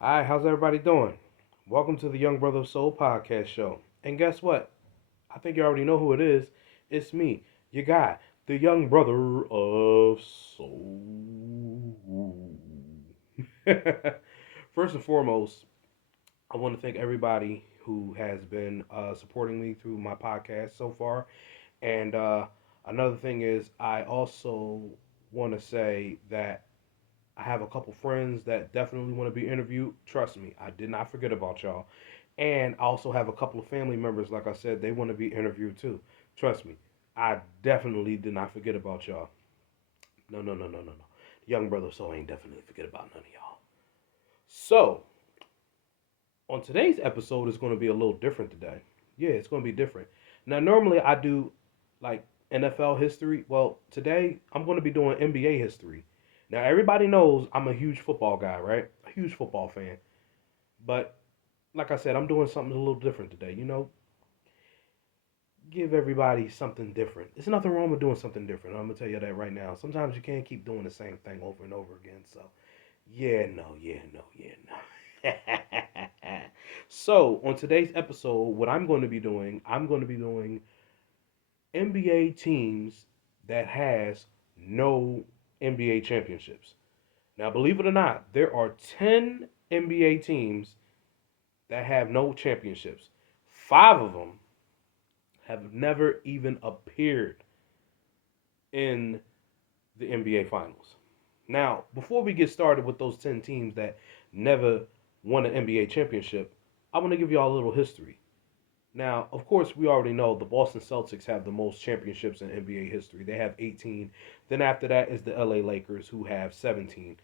Hi, how's everybody doing? Welcome to the Young Brother of Soul podcast show. And guess what? I think you already know who it is. It's me, your guy, the Young Brother of Soul. First and foremost, I want to thank everybody who has been supporting me through my podcast so far. And another thing is, I also want to say that I have a couple friends that definitely want to be interviewed. Trust me, I did not forget about y'all. And I also have a couple of family members, like I said, they want to be interviewed too. Trust me, I definitely did not forget about y'all. No, no, no, no, no, no. Young brother, so I ain't definitely forget about none of y'all. So, on today's episode, it's going to be a little different today. Yeah, it's going to be different. Now, normally I do like NFL history. Well, today I'm going to be doing NBA history. Now, everybody knows I'm a huge football guy, right? A huge football fan. But like I said, I'm doing something a little different today. Give everybody something different. There's nothing wrong with doing something different. I'm gonna tell you that right now. Sometimes you can't keep doing the same thing over and over again. So, yeah, no, yeah, no, yeah, no. So, on today's episode, what I'm going to be doing, I'm going to be doing NBA teams that has no NBA championships. Now, believe it or not, there are 10 NBA teams that have no championships. Five of them have never even appeared in the NBA Finals. Now, before we get started with those 10 teams that never won an NBA championship, I want to give you all a little history. Now, of course, we already know the Boston Celtics have the most championships in NBA history. They have 18. Then after that is the LA Lakers, who have 17.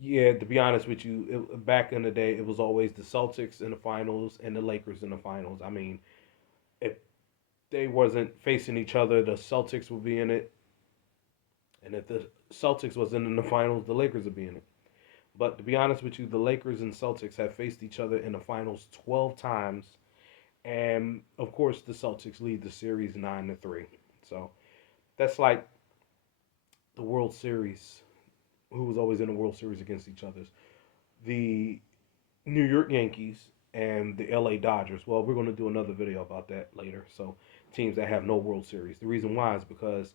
Yeah, to be honest with you, back in the day, it was always the Celtics in the finals and the Lakers in the finals. I mean, if they wasn't facing each other, the Celtics would be in it, and if the Celtics wasn't in the finals, the Lakers would be in it. But to be honest with you, the Lakers and Celtics have faced each other in the finals 12 times, and of course, the Celtics lead the series 9-3. So that's like the World Series. Who was always in the World Series against each other? The New York Yankees and the LA Dodgers. Well, we're going to do another video about that later. So, teams that have no World Series. The reason why is because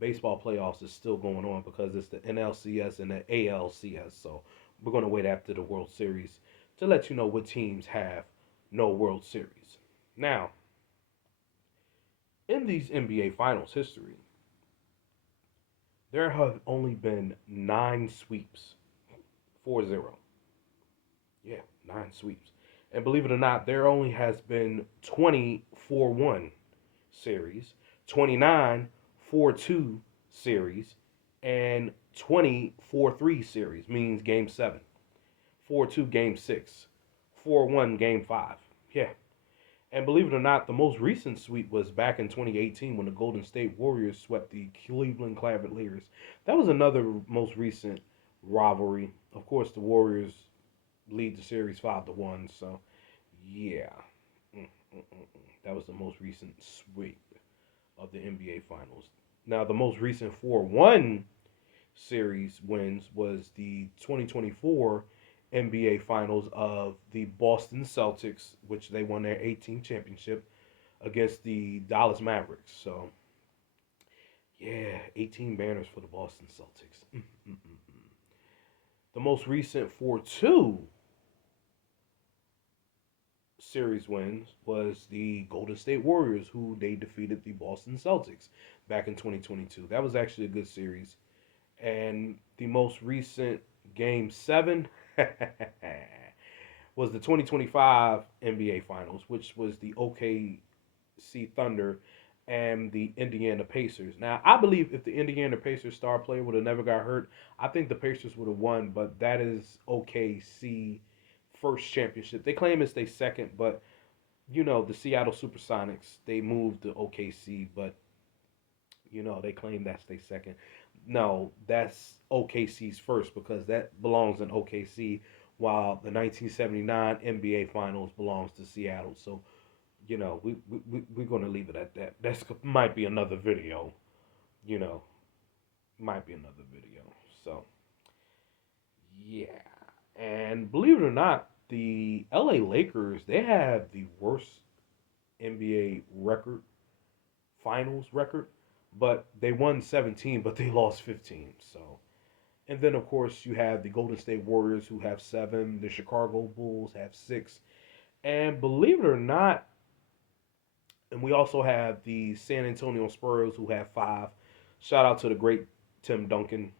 baseball playoffs is still going on because it's the NLCS and the ALCS. So, we're going to wait after the World Series to let you know what teams have no World Series. Now, in these NBA Finals history, there have only been 9 sweeps, 4-0. Yeah, 9 sweeps. And believe it or not, there only has been 20-4-1 series, 29 4-2 series, and 20-4-3 series, means game 7, 4-2 game 6, 4-1 game 5. Yeah. And believe it or not, the most recent sweep was back in 2018 when the Golden State Warriors swept the Cleveland Cavaliers. That was another most recent rivalry. Of course, the Warriors lead the series 5-1. So, yeah, that was the most recent sweep of the NBA Finals. Now, the most recent 4-1 series wins was the 2024 NBA Finals of the Boston Celtics, which they won their 18th championship against the Dallas Mavericks. So, yeah, 18 banners for the Boston Celtics. The most recent 4-2 series wins was the Golden State Warriors, who they defeated the Boston Celtics back in 2022. That was actually a good series. And the most recent Game 7 was the 2025 NBA Finals, which was the OKC Thunder and the Indiana Pacers. Now, I believe if the Indiana Pacers star player would have never got hurt, I think the Pacers would have won, but that is OKC first championship. They claim it's their second, but the Seattle Supersonics, they moved to OKC, but they claim that's their second. No, that's OKC's first because that belongs in OKC, while the 1979 NBA Finals belongs to Seattle. So, we're going to leave it at that. That's might be another video, you know, might be another video. So, yeah. And believe it or not, the LA Lakers, they have the worst NBA record, finals record, but they won 17, but they lost 15. So, and then of course you have the Golden State Warriors who have 7, the Chicago Bulls have 6, and believe it or not, and we also have the San Antonio Spurs who have 5. Shout out to the great Tim Duncan,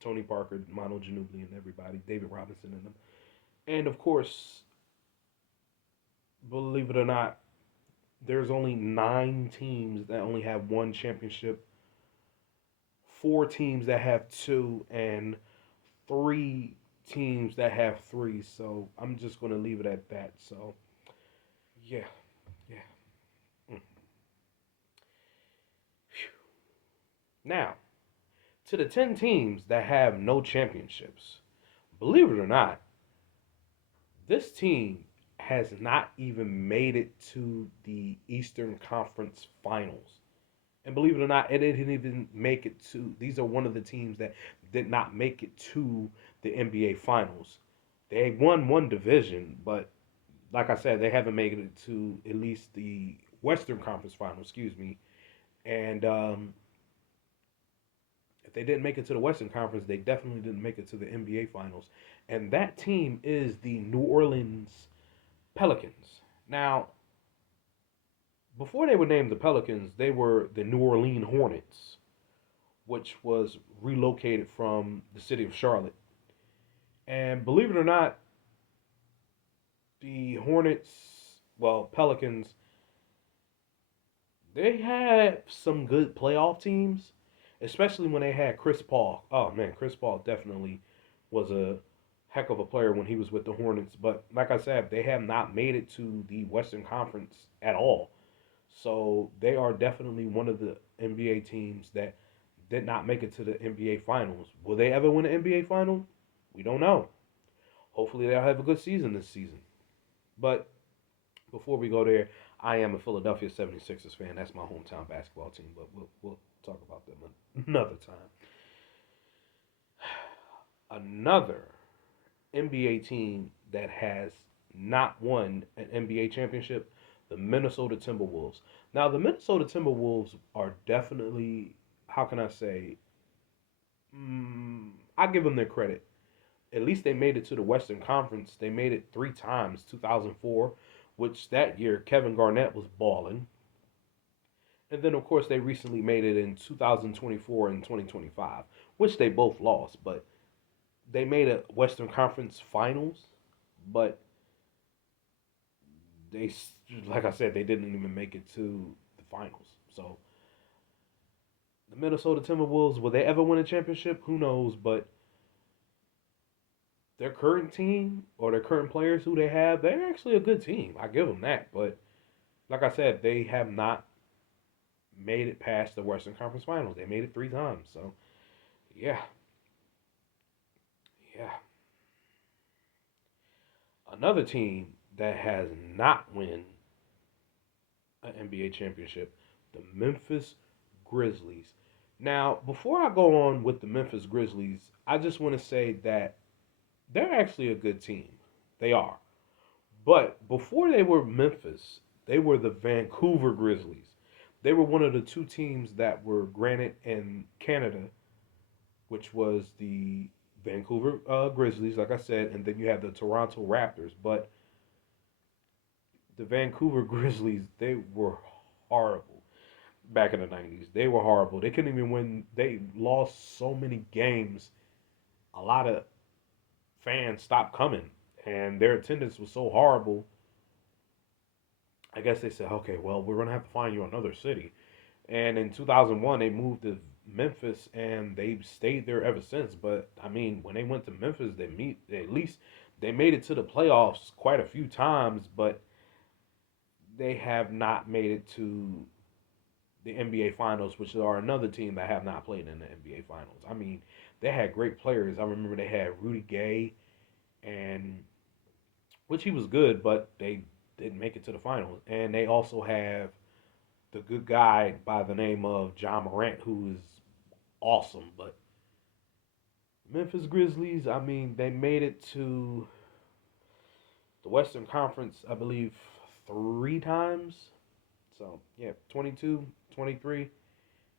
Tony Parker, Mono Ginobili, and everybody, David Robinson, and them. And of course, believe it or not, there's only 9 teams that only have 1 championship, 4 teams that have 2, and 3 teams that have 3. So I'm just going to leave it at that. So, yeah, yeah. Mm. Now, to the 10 teams that have no championships, believe it or not, this team has not even made it to the Eastern Conference Finals. And believe it or not, it didn't even make it to. These are one of the teams that did not make it to the NBA Finals. They won one division, but like I said, they haven't made it to at least the Western Conference Finals. Excuse me. And if they didn't make it to the Western Conference, they definitely didn't make it to the NBA Finals. And that team is the New Orleans Pelicans. Now, before they were named the Pelicans, they were the New Orleans Hornets, which was relocated from the city of Charlotte. And believe it or not, the Hornets, well, Pelicans, they had some good playoff teams, especially when they had Chris Paul. Oh man, Chris Paul definitely was a heck of a player when he was with the Hornets. But like I said, they have not made it to the Western Conference at all. So they are definitely one of the NBA teams that did not make it to the NBA Finals. Will they ever win an NBA Final? We don't know. Hopefully they'll have a good season this season. But before we go there, I am a Philadelphia 76ers fan. That's my hometown basketball team, but we'll talk about them another time. Another NBA team that has not won an NBA championship, the Minnesota Timberwolves. Now, the Minnesota Timberwolves are definitely, how can I say, I give them their credit. At least they made it to the Western Conference. They made it 3 times, 2004, which that year Kevin Garnett was balling. And then, of course, they recently made it in 2024 and 2025, which they both lost. But they made a Western Conference Finals, but they, like I said, they didn't even make it to the finals. So the Minnesota Timberwolves, will they ever win a championship? Who knows? But their current team or their current players who they have, they're actually a good team. I give them that. But like I said, they have not made it past the Western Conference Finals. They made it 3 times. So yeah, yeah. Another team that has not won an NBA championship, the Memphis Grizzlies. Now, before I go on with the Memphis Grizzlies, I just want to say that they're actually a good team. They are. But before they were Memphis, they were the Vancouver Grizzlies. They were one of the 2 teams that were granted in Canada, which was the Vancouver Grizzlies, like I said, and then you have the Toronto Raptors. But the Vancouver Grizzlies, they were horrible back in the 90s. They were horrible. They couldn't even win. They lost so many games. A lot of fans stopped coming, and their attendance was so horrible. I guess they said, okay, well, we're gonna have to find you another city. And in 2001, they moved to Memphis, and they've stayed there ever since. But I mean, when they went to Memphis, at least they made it to the playoffs quite a few times, but they have not made it to the NBA Finals, which are another team that have not played in the NBA Finals. I mean, they had great players. I remember they had Rudy Gay, and which he was good, but they didn't make it to the finals. And they also have the good guy by the name of John Morant, who is awesome. But Memphis Grizzlies, I mean, they made it to the Western Conference, I believe, 3 times. So, yeah, 22, 23,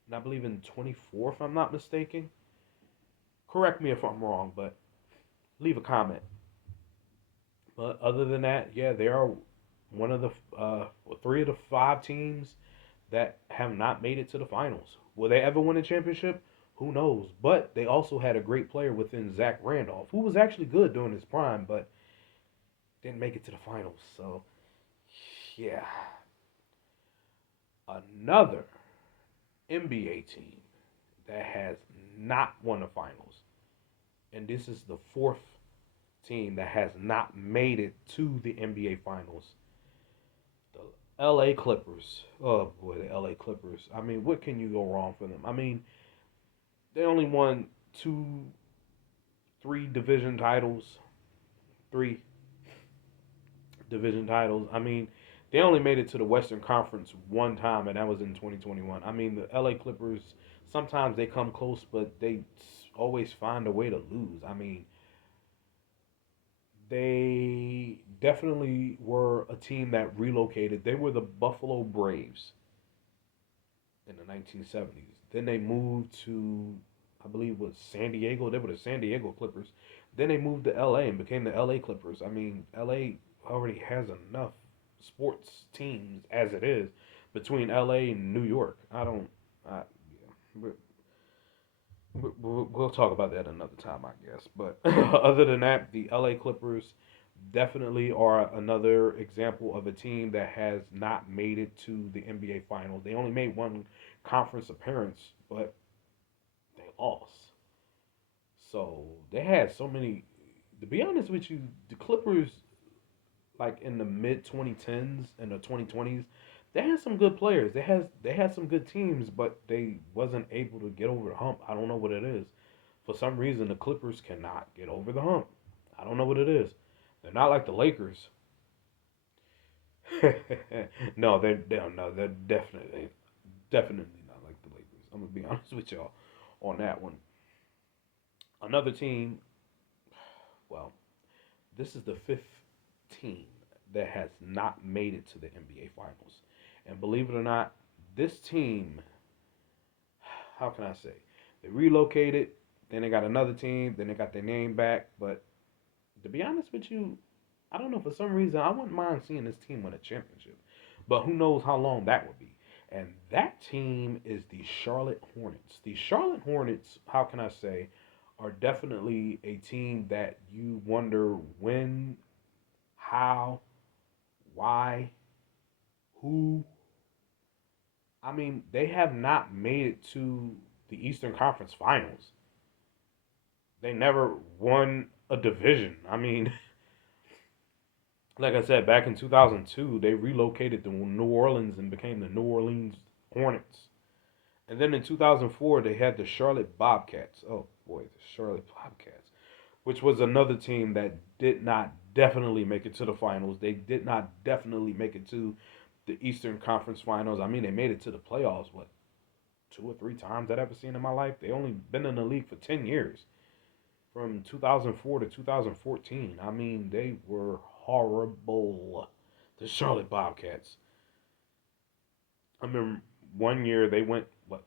and I believe in 24, if I'm not mistaken. Correct me if I'm wrong, but leave a comment. But other than that, yeah, they are one of the 3 of the 5 teams that have not made it to the finals. Will they ever win a championship? Who knows? But they also had a great player within Zach Randolph, who was actually good during his prime, but didn't make it to the finals. So, yeah, another NBA team that has not won the finals, and this is the fourth team that has not made it to the NBA finals. The LA Clippers. Oh boy, the LA Clippers. I mean, what can you go wrong for them? I mean, they only won two, three division titles, three division titles. I mean, they only made it to the Western Conference one time, and that was in 2021. I mean, the LA Clippers, sometimes they come close, but they always find a way to lose. I mean, they definitely were a team that relocated. They were the Buffalo Braves in the 1970s. Then they moved to, I believe, it was San Diego. They were the San Diego Clippers. Then they moved to LA and became the LA Clippers. I mean, LA already has enough sports teams as it is between LA and New York. I don't, I, yeah. We'll talk about that another time, I guess. But other than that, the LA Clippers definitely are another example of a team that has not made it to the NBA Finals. They only made one conference appearance, but they lost. So they had so many. To be honest with you, the Clippers, like in the mid 2010s and the 2020s, they had some good players. They had some good teams, but they wasn't able to get over the hump. I don't know what it is. For some reason, the Clippers cannot get over the hump. I don't know what it is. They're not like the Lakers. No, they're definitely not like the Lakers. I'm gonna be honest with y'all on that one. Another team. Well, this is the fifth team that has not made it to the NBA Finals, and believe it or not, this team. How can I say? They relocated. Then they got another team. Then they got their name back. But to be honest with you, I don't know. For some reason, I wouldn't mind seeing this team win a championship. But who knows how long that would be. And that team is the Charlotte Hornets. The Charlotte Hornets, how can I say, are definitely a team that you wonder when, how, why, who. I mean, they have not made it to the Eastern Conference Finals. They never won a division. I mean, like I said, back in 2002, they relocated to New Orleans and became the New Orleans Hornets. And then in 2004, they had the Charlotte Bobcats. Oh boy, the Charlotte Bobcats, which was another team that did not definitely make it to the finals. They did not definitely make it to the Eastern Conference Finals. I mean, they made it to the playoffs, what, 2 or 3 times I've ever seen in my life. They only been in the league for 10 years, from 2004 to 2014. I mean, they were horrible. The Charlotte Bobcats. I remember one year they went, what,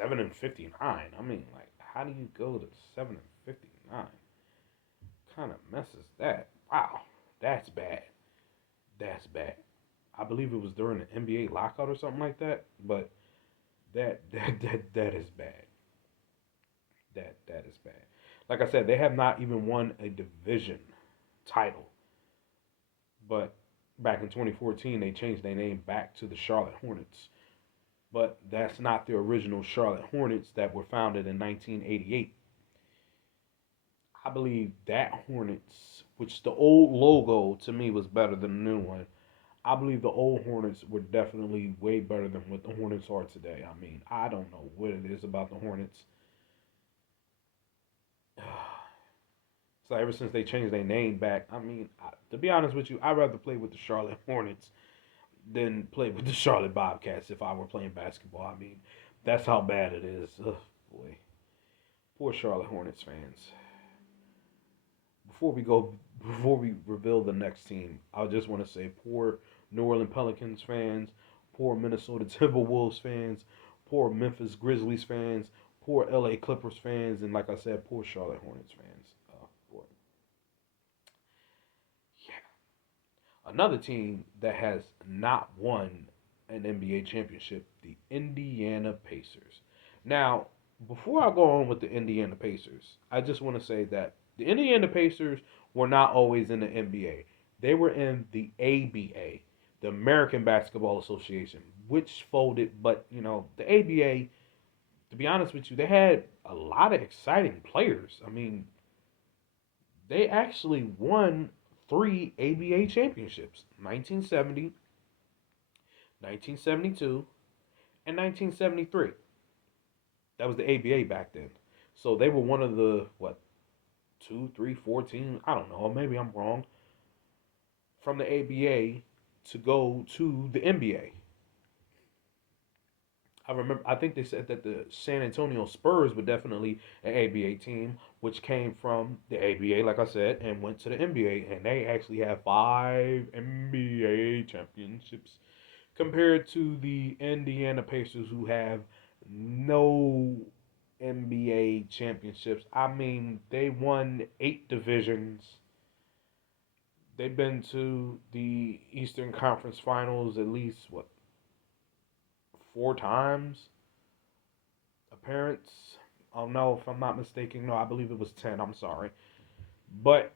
7-59. I mean, like, how do you go to 7-59? Kind of messes that. Wow, that's bad. That's bad. I believe it was during the NBA lockout or something like that. But that is bad. That is bad. Like I said, they have not even won a division title. But back in 2014, they changed their name back to the Charlotte Hornets. But that's not the original Charlotte Hornets that were founded in 1988. I believe that Hornets, which the old logo to me was better than the new one. I believe the old Hornets were definitely way better than what the Hornets are today. I mean, I don't know what it is about the Hornets. So ever since they changed their name back, I mean, to be honest with you, I'd rather play with the Charlotte Hornets than play with the Charlotte Bobcats if I were playing basketball. I mean, that's how bad it is. Ugh, boy, poor Charlotte Hornets fans. Before we go before we reveal the next team, I just want to say poor New Orleans Pelicans fans, poor Minnesota Timberwolves fans, poor Memphis Grizzlies fans, poor LA Clippers fans, and like I said, poor Charlotte Hornets fans. Boy, yeah. Another team that has not won an NBA championship, the Indiana Pacers. Now, before I go on with the Indiana Pacers, I just want to say that the Indiana Pacers were not always in the NBA. They were in the ABA, the American Basketball Association, which folded, but the ABA, to be honest with you, they had a lot of exciting players. I mean, they actually won three ABA championships: 1970, 1972, and 1973. That was the ABA back then. So they were one of the, what, two, three, 14, I don't know, maybe I'm wrong, from the ABA to go to the NBA. I remember, I think they said that the San Antonio Spurs were definitely an ABA team, which came from the ABA, like I said, and went to the NBA, and they actually have five NBA championships compared to the Indiana Pacers, who have no NBA championships. I mean, they won eight divisions. They've been to the Eastern Conference Finals at least, what, four times? Appearance. Oh no, if I'm not mistaken, no, I believe it was 10. I'm sorry, but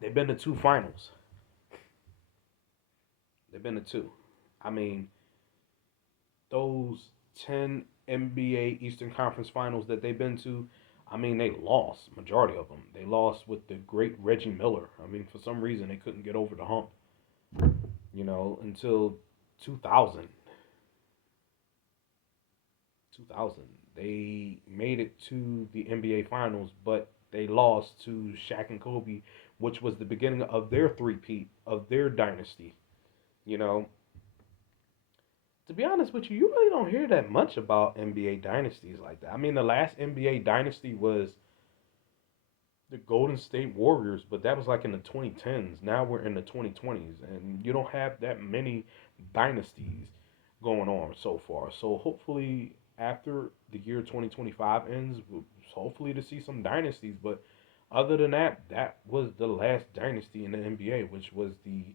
they've been to two finals. They've been to two. I mean, those 10 NBA Eastern Conference Finals that they've been to, I mean, they lost majority of them. They lost with the great Reggie Miller. I mean, for some reason they couldn't get over the hump, until 2000. 2000. They made it to the NBA Finals, but they lost to Shaq and Kobe, which was the beginning of their three-peat of their dynasty. You know, to be honest with you, you really don't hear that much about NBA dynasties like that. I mean, the last NBA dynasty was the Golden State Warriors, but that was like in the 2010s. Now we're in the 2020s, and you don't have that many dynasties going on so far. So hopefully, after the year 2025 ends, we'll hopefully to see some dynasties. But other than that, that was the last dynasty in the NBA, which was the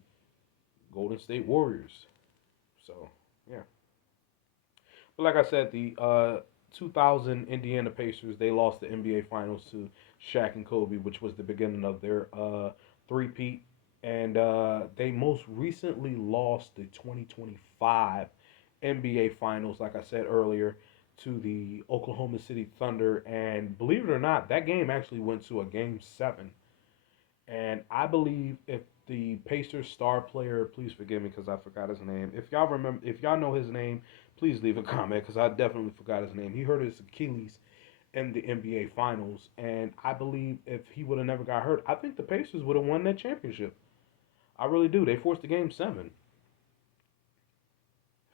Golden State Warriors. So yeah. But like I said, the 2000 Indiana Pacers, they lost the NBA Finals to Shaq and Kobe, which was the beginning of their three-peat. And they most recently lost the 2025 NBA Finals, like I said earlier, to the Oklahoma City Thunder. And believe it or not, that game actually went to a game seven. And I believe if the Pacers star player, please forgive me because I forgot his name. If y'all know his name, please leave a comment because I definitely forgot his name. He hurt his Achilles in the NBA Finals, and I believe if he would have never got hurt, I think the Pacers would have won that championship. I really do. They forced the game seven.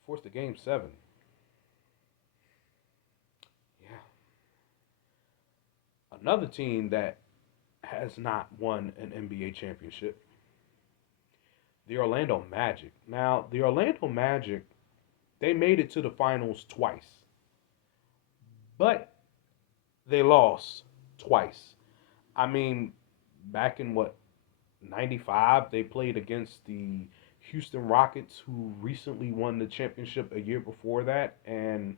Forced the game seven. Yeah. Another team that has not won an NBA championship, the Orlando Magic. Now, the Orlando Magic, they made it to the finals twice, but they lost twice. I mean, back in what, 95, they played against the Houston Rockets, who recently won the championship a year before that, and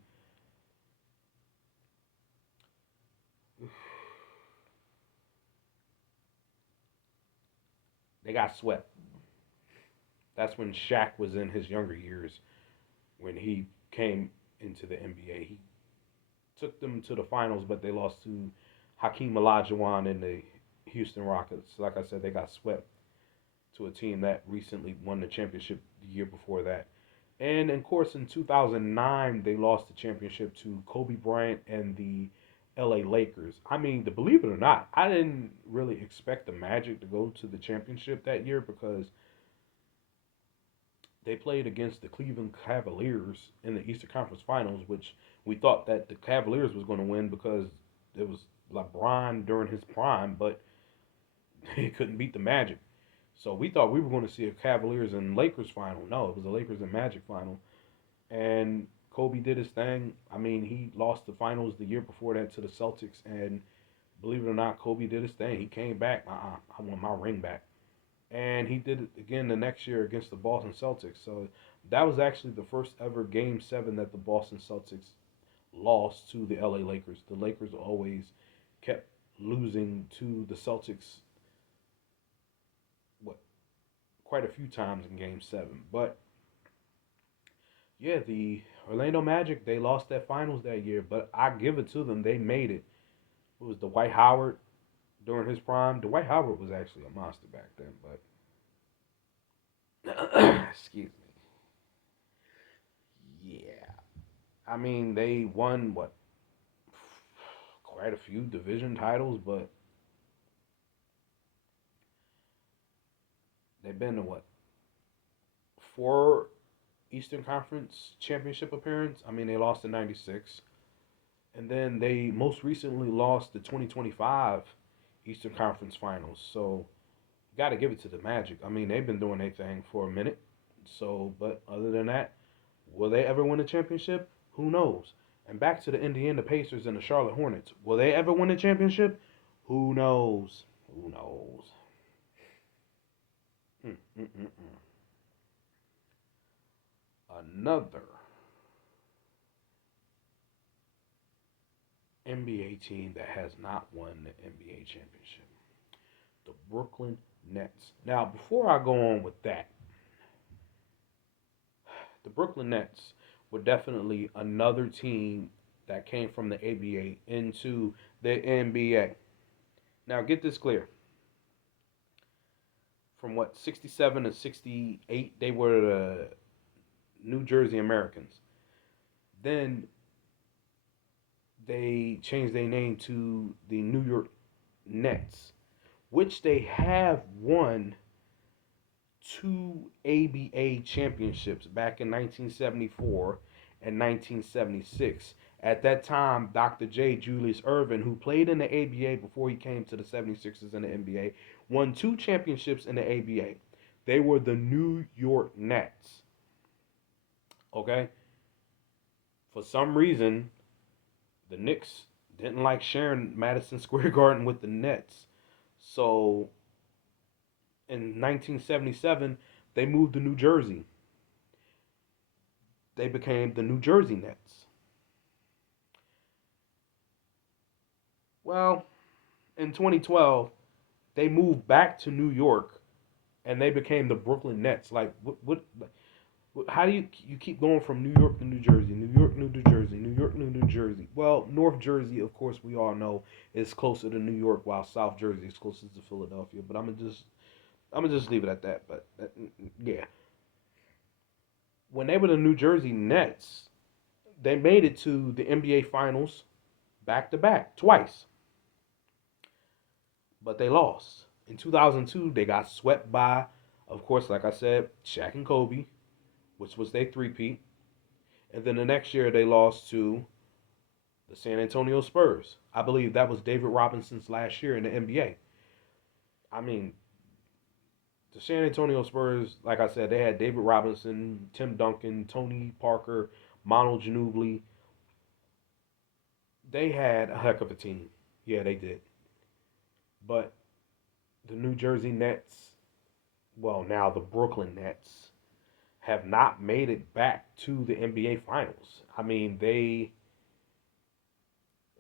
they got swept. That's when Shaq was in his younger years when he came into the NBA. He took them to the finals, but they lost to Hakeem Olajuwon and the Houston Rockets. Like I said, they got swept to a team that recently won the championship the year before that. And of course, in 2009, they lost the championship to Kobe Bryant and the LA Lakers. I mean, to believe it or not, I didn't really expect the Magic to go to the championship that year because they played against the Cleveland Cavaliers in the Eastern Conference Finals, which we thought that the Cavaliers was going to win because it was LeBron during his prime, but They couldn't beat the Magic. So we thought we were going to see a Cavaliers and Lakers final. No, it was a Lakers and Magic final. And Kobe did his thing. I mean, he lost the finals the year before that to the Celtics, and believe it or not, Kobe did his thing. He came back. I want my ring back, and he did it again the next year against the Boston Celtics. So that was actually the first ever Game 7 that the Boston Celtics lost to the LA Lakers. The Lakers always kept losing to the Celtics, what, quite a few times in Game 7. But yeah, the Orlando Magic, they lost that finals that year, but I give it to them. They made it. It was Dwight Howard during his prime. Dwight Howard was actually a monster back then, but excuse me. Yeah. I mean, they won what, quite a few division titles, but they've been to what, four Eastern Conference championship appearance. I mean, they lost in '96, and then they most recently lost the 2025 Eastern Conference Finals. So got to give it to the Magic. I mean, they've been doing their thing for a minute. So, but other than that, will they ever win a championship? Who knows? And back to the Indiana Pacers and the Charlotte Hornets. Will they ever win a championship? Who knows? Who knows? Mm-mm-mm-mm. Another NBA team that has not won the NBA championship, the Brooklyn Nets. Now, before I go on with that, the Brooklyn Nets were definitely another team that came from the ABA into the NBA. Now, get this clear. From what, 67 to 68, they were the New Jersey Americans. Then they changed their name to the New York Nets, which they have won two ABA championships back in 1974 and 1976. At that time, Dr. J. Julius Erving, who played in the ABA before he came to the 76ers in the NBA, won two championships in the ABA. They were the New York Nets. Okay? For some reason, the Knicks didn't like sharing Madison Square Garden with the Nets. So in 1977, they moved to New Jersey. They became the New Jersey Nets. Well, in 2012, they moved back to New York and they became the Brooklyn Nets. Like, how do you keep going from New York to New Jersey, New York, New Jersey, New York, New Jersey? Well, North Jersey, of course, we all know is closer to New York, while South Jersey is closer to Philadelphia. But I'm gonna just leave it at that. But yeah, when they were the New Jersey Nets, they made it to the NBA Finals back to back twice, but they lost. In 2002, they got swept by, of course, like I said, Shaq and Kobe, which was their three-peat. And then the next year, they lost to the San Antonio Spurs. I believe that was David Robinson's last year in the NBA. I mean, the San Antonio Spurs, like I said, they had David Robinson, Tim Duncan, Tony Parker, Manu Ginobili. They had a heck of a team. Yeah, they did. But the New Jersey Nets, well, now the Brooklyn Nets, have not made it back to the NBA Finals. I mean,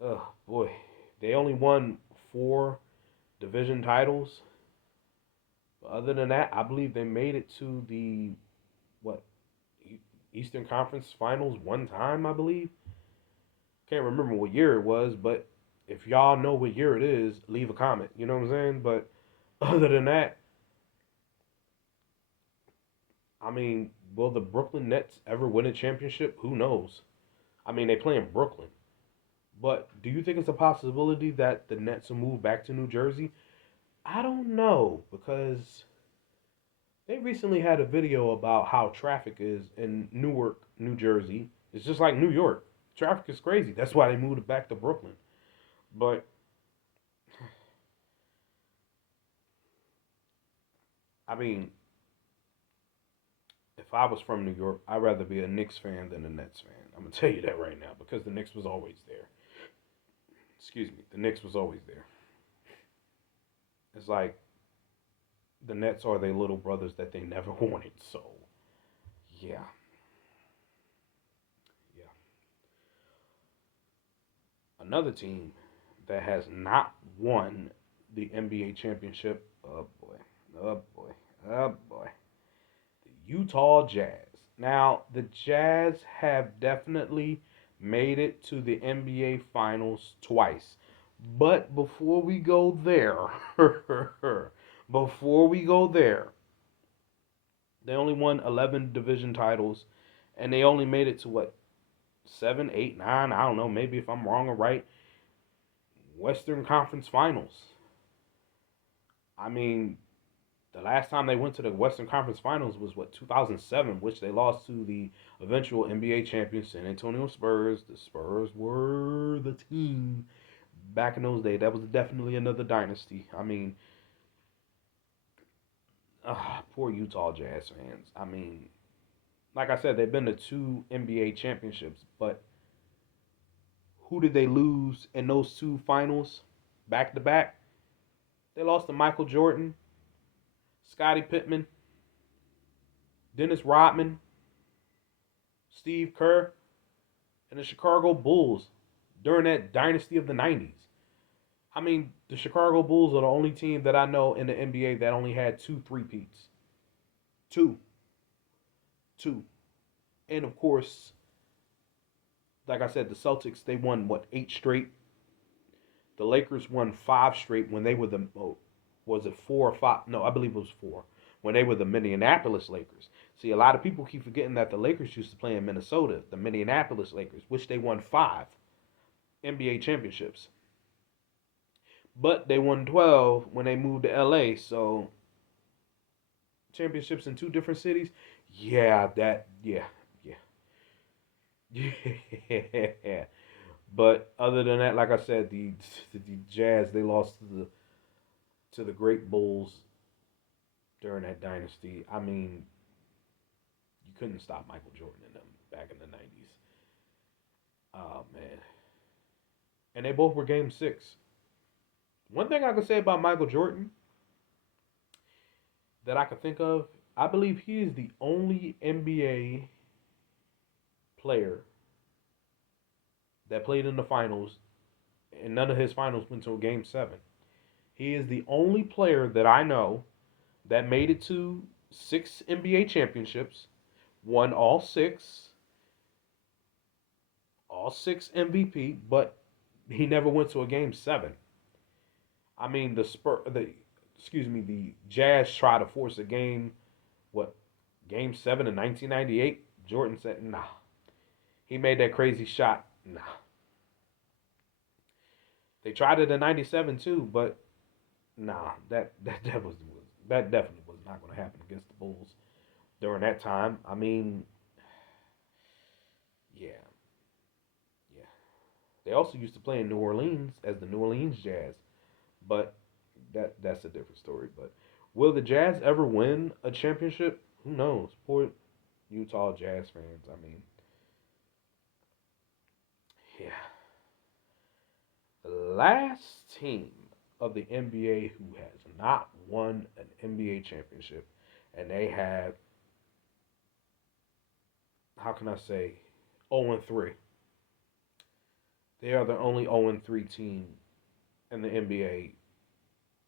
oh boy, they only won four division titles. But other than that, I believe they made it to the what, Eastern Conference Finals one time. I believe. Can't remember what year it was, but if y'all know what year it is, leave a comment. You know what I'm saying? But other than that, I mean, will the Brooklyn Nets ever win a championship? Who knows? I mean, they play in Brooklyn. But do you think it's a possibility that the Nets will move back to New Jersey? I don't know because they recently had a video about how traffic is in Newark, New Jersey. It's just like New York. Traffic is crazy. That's why they moved back to Brooklyn. But I mean, if I was from New York, I'd rather be a Knicks fan than a Nets fan. I'm gonna tell you that right now because the Knicks was always there. Excuse me, the Knicks was always there. It's like the Nets are their little brothers that they never wanted. So yeah, yeah. Another team that has not won the NBA championship. Oh boy, oh boy, oh boy. The Utah Jazz. Now the Jazz have definitely made it to the NBA Finals twice. But before we go there, before we go there, they only won 11 division titles, and they only made it to what, seven, eight, nine? I don't know. Maybe if I'm wrong or right. Western Conference Finals. I mean, the last time they went to the Western Conference Finals was what, 2007, which they lost to the eventual NBA champions San Antonio Spurs. The Spurs were the team back in those days. That was definitely another dynasty. I mean, poor Utah Jazz fans. I mean, like I said, they've been to two NBA championships, but who did they lose in those two finals back to back? They lost to Michael Jordan, Scottie Pippen, Dennis Rodman, Steve Kerr, and the Chicago Bulls during that dynasty of the 90s. I mean, the Chicago Bulls are the only team that I know in the NBA that only had two three-peats. Two. Two. And of course, like I said, the Celtics, they won, what, eight straight? The Lakers won five straight when they were the, oh, was it four or five? No, I believe it was four. When they were the Minneapolis Lakers. See, a lot of people keep forgetting that the Lakers used to play in Minnesota, the Minneapolis Lakers, which they won five NBA championships. But they won 12 when they moved to LA. So, championships in two different cities. Yeah, yeah. But other than that, like I said, the Jazz, they lost to the great Bulls during that dynasty. I mean, you couldn't stop Michael Jordan and them back in the 90s. Oh man. And they both were game 6. One thing I could say about Michael Jordan that I could think of, I believe he is the only NBA player that played in the finals, and none of his finals went to a game 7. He is the only player that I know that made it to 6 NBA championships, won all six MVP, but he never went to a game 7. I mean, the Jazz tried to force a game, what, game 7 in 1998. Jordan said, "Nah." He made that crazy shot. Nah. They tried it in '97 too, but nah, that definitely was not going to happen against the Bulls during that time. I mean, yeah, yeah. They also used to play in New Orleans as the New Orleans Jazz, but that's a different story. But will the Jazz ever win a championship? Who knows? Poor Utah Jazz fans. I mean, yeah. The last team of the NBA who has not won an NBA championship, and they have, how can I say, 0-3. They are the only 0-3 team in the NBA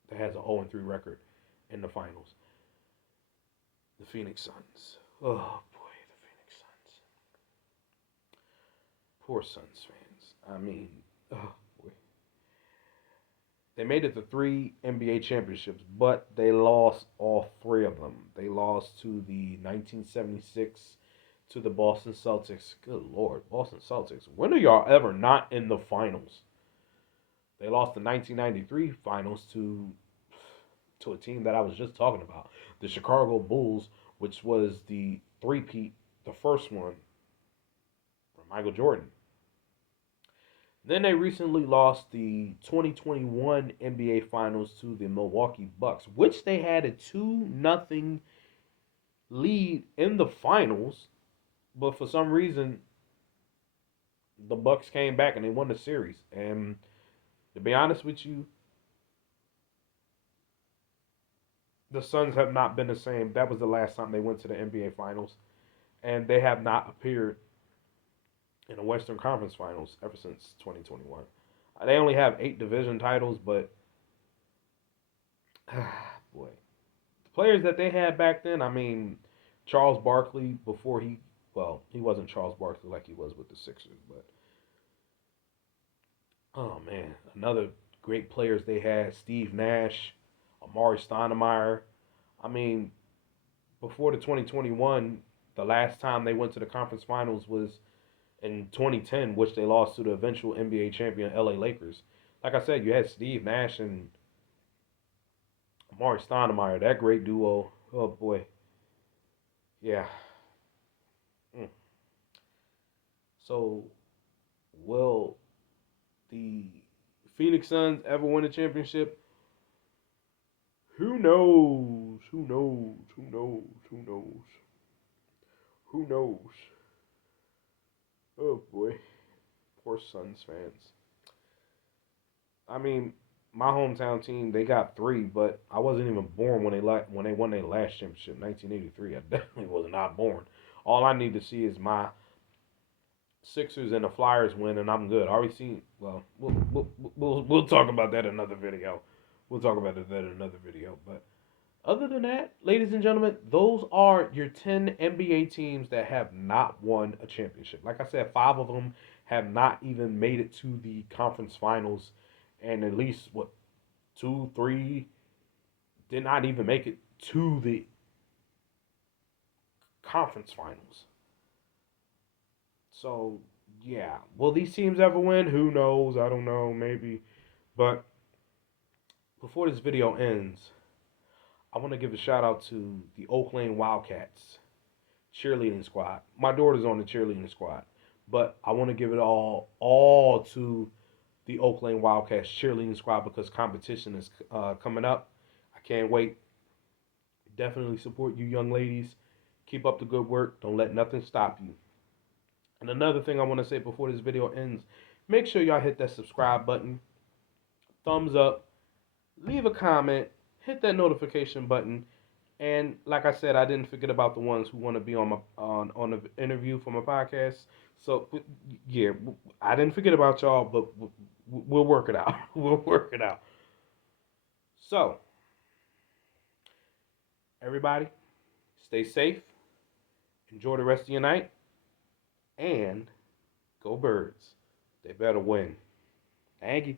that has an 0-3 record in the finals. The Phoenix Suns. Oh boy, the Phoenix Suns. Poor Suns fans. I mean, oh boy. They made it to 3 NBA championships, but they lost all 3 of them. They lost to the 1976 to the Boston Celtics. Good lord, Boston Celtics. When are y'all ever not in the finals? They lost the 1993 finals to a team that I was just talking about, the Chicago Bulls, which was the three-peat, the first one from Michael Jordan. Then they recently lost the 2021 NBA Finals to the Milwaukee Bucks, which they had a 2-0 lead in the finals, but for some reason the Bucks came back and they won the series. And to be honest with you, the Suns have not been the same. That was the last time they went to the NBA Finals, and they have not appeared in the Western Conference Finals ever since 2021. They only have 8 division titles, but boy, the players that they had back then. I mean, Charles Barkley before he wasn't Charles Barkley like he was with the Sixers, but oh man, another great players they had: Steve Nash, Amari Stoudemire. I mean, before the 2021, the last time they went to the conference finals was in 2010, which they lost to the eventual NBA champion LA Lakers. Like I said, you had Steve Nash and Amari Stoudemire, that great duo. Oh boy, yeah. Mm. So, will the Phoenix Suns ever win a championship? Who knows? Who knows? Who knows? Who knows? Who knows? Oh boy, poor Suns fans. I mean, my hometown team they got 3, but I wasn't even born when they won their last championship, 1983. I definitely was not born. All I need to see is my Sixers and the Flyers win, and I'm good. I already seen. Well, we'll talk about that in another video. We'll talk about that in another video. But other than that, ladies and gentlemen, those are your 10 NBA teams that have not won a championship. Like I said, 5 of them have not even made it to the conference finals, and at least what 2, 3 did not even make it to the conference finals. So yeah, will these teams ever win? Who knows? I don't know. Maybe, but before this video ends, I want to give a shout out to the Oak Lane Wildcats cheerleading squad. My daughter's on the cheerleading squad, but I want to give it all to the Oak Lane Wildcats cheerleading squad because competition is coming up. I can't wait. Definitely support you young ladies. Keep up the good work. Don't let nothing stop you. And another thing I want to say before this video ends, make sure y'all hit that subscribe button, thumbs up, leave a comment, hit that notification button. And like I said, I didn't forget about the ones who want to be on on the interview for my podcast. So yeah, I didn't forget about y'all, but we'll work it out. We'll work it out. So everybody, stay safe, enjoy the rest of your night, and go Birds. They better win. Thank you.